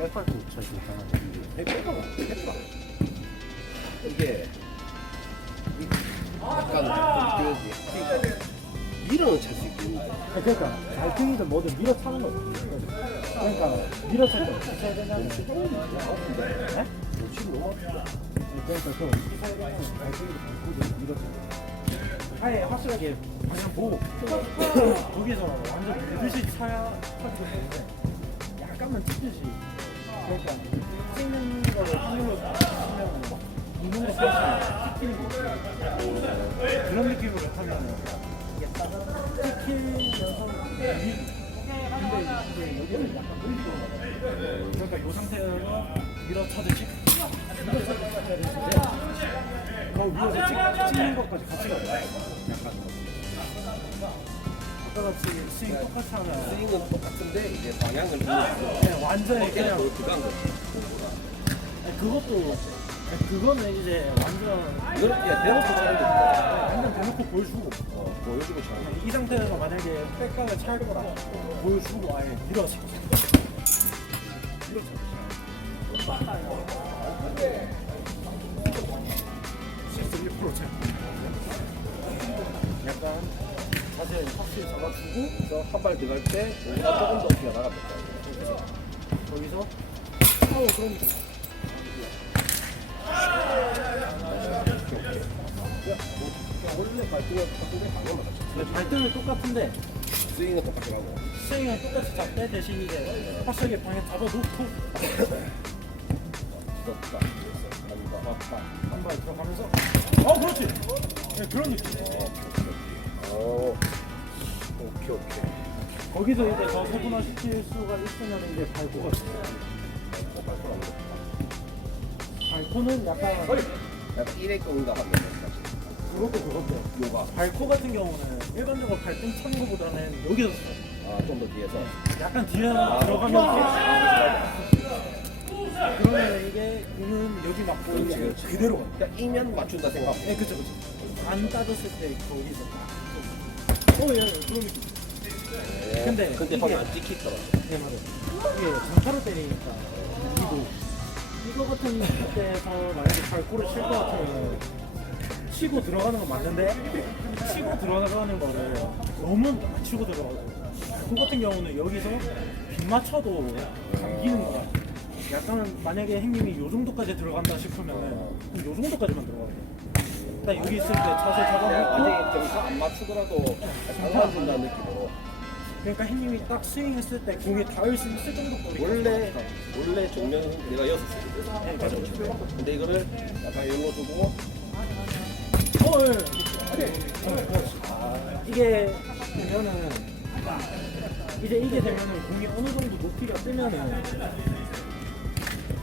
백팔도 찰수 있잖아. 해봐 해봐 이게 이- 약간 그 밀어는 찰수 있겠는데 그러니까 발등이든 뭐든 밀어 차는 거지. 그러니까 밀어 찰때 어떻게 쳐야 되냐면 너무 아픈데 네? 지금 너무 아프다 그러니까 그 발등이든 발코든 밀어 차. 아예 확실하게 그냥 보고 거기서 완전 그듯이 차야 차기도 되는데 약간만 찢듯이 그러니까 찍는 거를 힘으로 치면 눈으로 사실 찍히는 거 그런 느낌으로 하면 이게 딱 찍히면서 위 근데 여기는 약간 물리고 그러니까 이 상태에서 밀어쳐듯이 밀어쳐듯이 그 위에서 찍, 찍는 것까지 같이 가요. 약간 아까 같이 스윙 똑같이 하면 스윙은 똑같은데 이제 방향을 그냥 완전히 그냥 그냥 그간 거 아니, 그것도 아니, 그거는 이제 완전 이걸 그냥 대놓고 하는 거 완전 대놓고 보여주고 어, 보여주고 잘이 상태에서 만약에 백각을 찰 거라 보여주고 아예 밀어서. 밀어서. 1% 찰. 약간 자세 확실히 잡아주고 한발 들어갈 때 여기다 조금 더 어깨가 나갔다 거기서 어 그럼 원래 발등을 방향만 네, 발등은 똑같은데 스윙은 똑같이 가고. 스윙은 똑같이 잡되 대신 이제 확실하게 방향 잡아놓고. 떴다 간다 왔다. 한발 들어가면서. 어 그렇지. 네, 그런 느낌 오 오케이 오케이 거기서 이제 더 세분화 시킬 수가 있으면 이제 발코가 어, 발등 안 돼. 발코는 약간 약간 일회 거인가 하면 그것도 그것도 요가 발코 같은 경우는 일반적으로 발등 차는 것보다는 여기서 쳐요 아좀 더 뒤에서 약간 뒤에 아, 들어가면 그러면 이게 공은 여기 맞고 그렇지, 이게 그렇지. 그대로 가. 그러니까 이면 맞춘다 생각 네, 그쵸, 그쵸. 안 따졌을 때 거기서 딱. 어, 예, 그런 느낌. 근데 근데 이게- 거기 안 찍히더라 네, 맞아요. 이게 장타로 때리니까 이거 이거 같은 때에서 만약에 발코를 칠 것 같으면 치고 들어가는 건 맞는데 치고 들어가는 거를 너무 안 치고 들어가고 그 같은 경우는 여기서 빗 맞춰도 감기는 거 같아요. 약간 만약에 행님이 요 정도까지 들어간다 싶으면은 그럼 요 정도까지만 들어가야 돼요. 딱 여기 있을 때 자세 잡아놓고 아직 점수 안 맞추더라도 상관준다는 느낌으로 그러니까 행님이 딱 스윙했을 때 공이 닿을 수 있을 정도 거리 원래 원래 정면은 내가 여섯 개 네, 맞아요. 근데 이거를 약간 열로 두고 어, 예. 이게 되면은 이제 이게 되면은 공이 어느 정도 높이가 뜨면은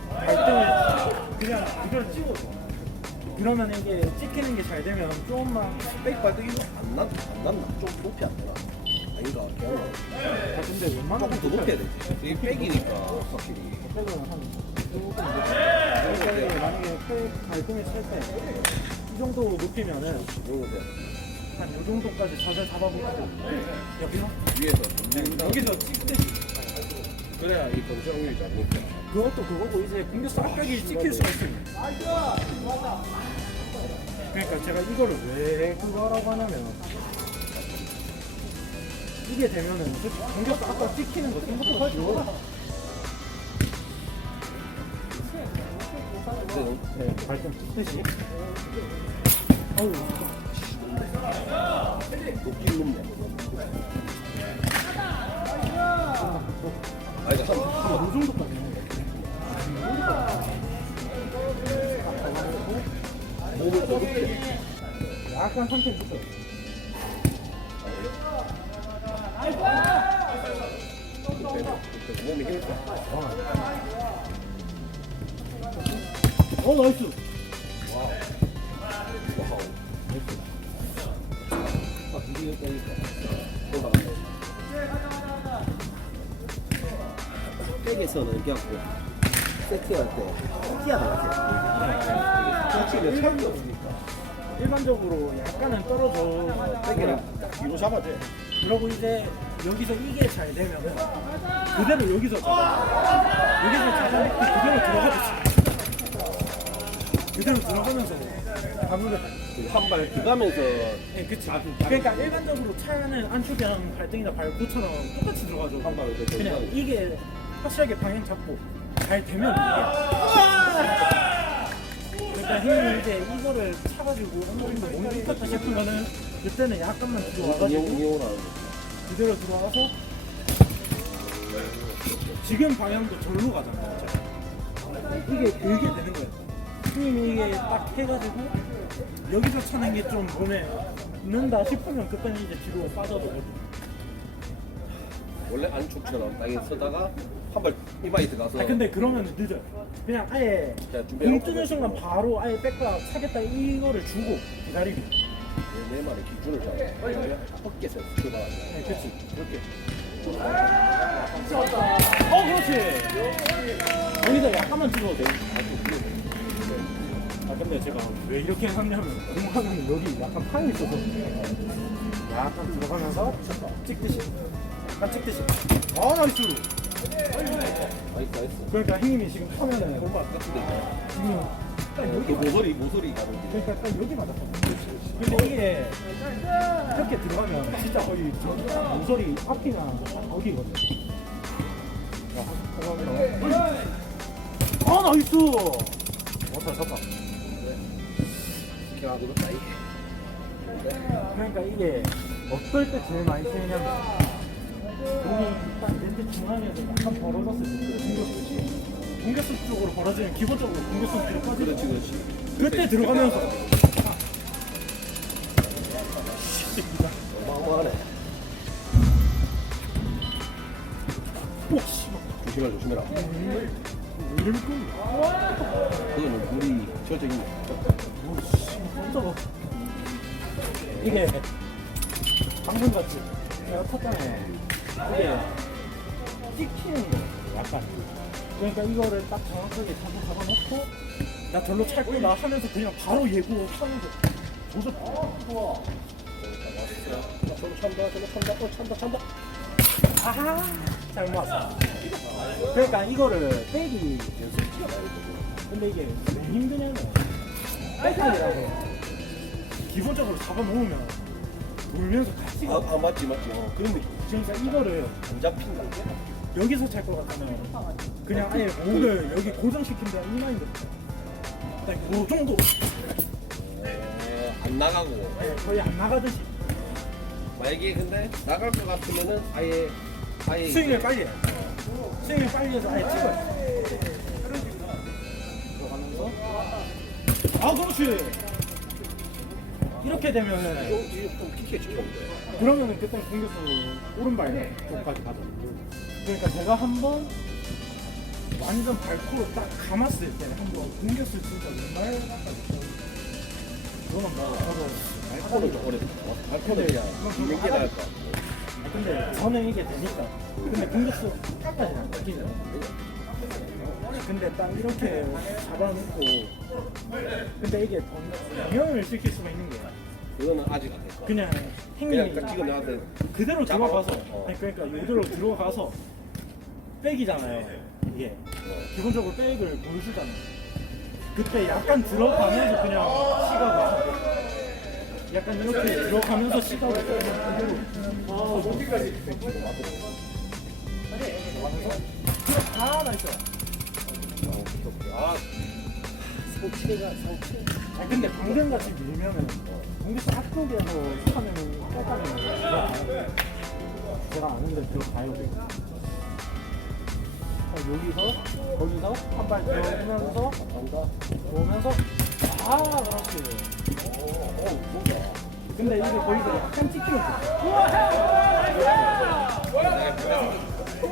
발등을 그냥 이걸 찍어줘. 그러면 이게 찍히는 게 잘 되면 조금만 백 발등이 안 났, 안 났나? 좀 높이 안 되나? 아닌가? 그냥 아, 근데 웬만하면 조금 더 높여야 돼. 이 백이니까 확실히. 백은 한 조금 높이. 만약에 백 발등을 찰때이 정도 높이면은 이런데 한이 정도까지 자세 잡아보고 여기서 위에서 여기서 찍듯이 그래야 이 검수 확률이 잘 높아. 그것도 그거고 이제 공격 싹까지 찍힐 수가 있어요. 그러니까 제가 이거를 왜 그거라고 하냐면 이게 되면은 공격 싹까 찍히는 거 생각보다 쉬워. 근데 네, 발등 찍듯이. 어우, 높긴 높네. 아. 약간 힘을 써. 어, 나이스. 와우. 아, 빼니까. 또 나가네. 백에서는 그래갖고 세트할 때 뛰어나게. 확실히 철도 없으니까. 일반적으로 약간은 떨어져. 딱 뒤로 잡아줘. 그러고 이제 여기서 이게 잘 되면 그대로 여기서 잡아 여기서 잡아놓고 그대로 들어가듯이 그대로 들어가면서 가물을 한발 들어가면서 예, 그치. 그러니까 일반적으로 차는 안쪽이랑 발등이나 발코처럼 똑같이 들어가죠. 한 발을 이렇게 그냥 이게 확실하게 방향 잡고 잘 되면 이게. 그러니까 형님이 이제 이거를 차가지고 정도 몸이 익었다 싶으면은 그때는 약간만 들어와가지고. 그대로 들어와서 지금 방향도 절로 가잖아요. 이게 길게 되는 거예요. 형님이 이게 딱 해가지고 여기서 차는 게 좀 몸에 있는다 싶으면 그때는 이제 뒤로 빠져도 되고. 원래 안축처럼 땅에 서다가 한발 이마에 들어가서 아 근데 그러면 늦어요. 그냥 아예 자, 준비해놓고 공 뜨는 순간 바로 아예 백과 차겠다 이거를 주고 기다리고. 내 말에 기준을 잡아. 출발하는 거야. 네, 그치. 그렇게. 어, 그렇지. 여기다 약간만 찍어도 돼. 아, 근데 제가 왜 이렇게 하냐면, 공하면 여기 약간 파이 있어서. 약간 들어가면서 찍듯이. 약간 찍듯이. 아, 나이스. 나이스 나이스. 그러니까 형님이 지금 하면은, 같은데. 지금 딱그 여기 맞 모서리 모서리 가는 게. 그러니까 딱 여기 맞았거든. 근데 이게 이렇게 들어가면 진짜 거의 저 모서리 앞이나 거기거든. 아 나이스. 왔다 잡다. 그냥 그렇다 이게. 그러니까 이게 어떨 때 제일 많이 쓰이냐면 렌트 중앙에서 약간 벌어졌을 때 공격수 공격수 쪽으로 벌어지면 기본적으로 공격수 뒤로 빠지죠. 그렇지 그렇지. 그때 들어가면서 어마어마하네. 오 씨발 조심해 조심해라. 왜 이렇게 그거는 물이 젖어 있네. 오씨 깜짝아 이게 방금 같이 내가 탔잖아요 이게 찍히는 거 약간 그러니까 이거를 딱 정확하게 잡아 잡아놓고 나 절로 찰 거다 하면서 그냥 바로 예고 하는 거 조절 좋아 저로 찬다 저로 찬다 어 찬다 찬다. 아하 잘못 왔어 그러니까 이거를 빼기 연습 시간 아니거든. 근데 이게 왜 힘드냐면 백hal이라고 기본적으로 잡아놓으면 돌면서 같이 아, 가아 맞지 맞지. 어, 느낌. 그러니까 이거를 안 잡힌다. 여기서 찰 것 같으면 그냥 아예 목을 여기 고정시킨다 이 마인드 딱그 정도. 어, 안 나가고. 예, 거의 안 나가듯이. 만약에 근데 나갈 것 같으면은 아예 아예 스윙을 빨리 해요. 스윙을 빨리 해서 아예 찍어요. 들어가면서? 아 그렇지 이렇게 되면은 좀, 치면 돼. 그러면은 그때 공격수 오른발 쪽까지 가죠. 그러니까 제가 한번 완전 발코로 딱 감았을 때 한번 공격수 진짜 왼발 그거는 뭐 저도 발코는 좀 들어. 발코는 그냥 있는 게 나을 것 같아. 아, 근데 저는 이게 되니까 근데 공격수 끝까지는 안 뺏기죠. 근데 딱 이렇게 잡아놓고. 근데 이게 영향을 시킬 수가 있는 거야. 그거는 아직 안 됐어. 그냥 그냥 행님이 딱 지금 나한테 그대로 들어가서. 어. 아니, 그러니까 이대로 들어가서 백이잖아요 이게. 기본적으로 백을 보여주잖아요. 그때 약간 들어가면서 그냥 시각을 약간 이렇게 들어가면서 시각을 그대로 아 어디까지 아 나이스 아 상체가 상체. 아 근데 방금 같이 밀면은 공격수 앞쪽에서 하면은 헷갈리는 제가 아는데 들어가요 자, 여기서 거기서 한 발 들어오면서. 들어오면서 아 그렇지 어 뭐야. 근데 이게 거기서 약간 찍히는 거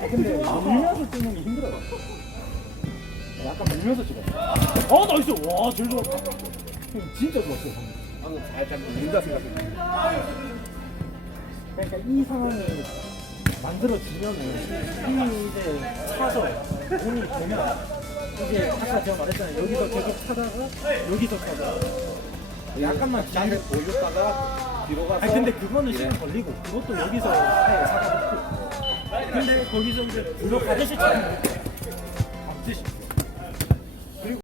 근데 밀면서 찍는 게 힘들어요 약간 밀면서 찍어요 아 나이스 와 제일 좋았다 진짜 좋았어요 방금. 방금 살짝 생각했는데. 그러니까 이 상황이 만들어지면은 이제 차져요. 몸이 되면 이제 아까 제가 말했잖아요. 여기서 계속 차다가 여기서 차다. 약간만 뒤로 보여줬다가 뒤로 가서 아니 근데 그거는 이래. 시간 걸리고 그것도 여기서 사다 놓고 근데 거기서 이제 들어가듯이 차는 거. 아,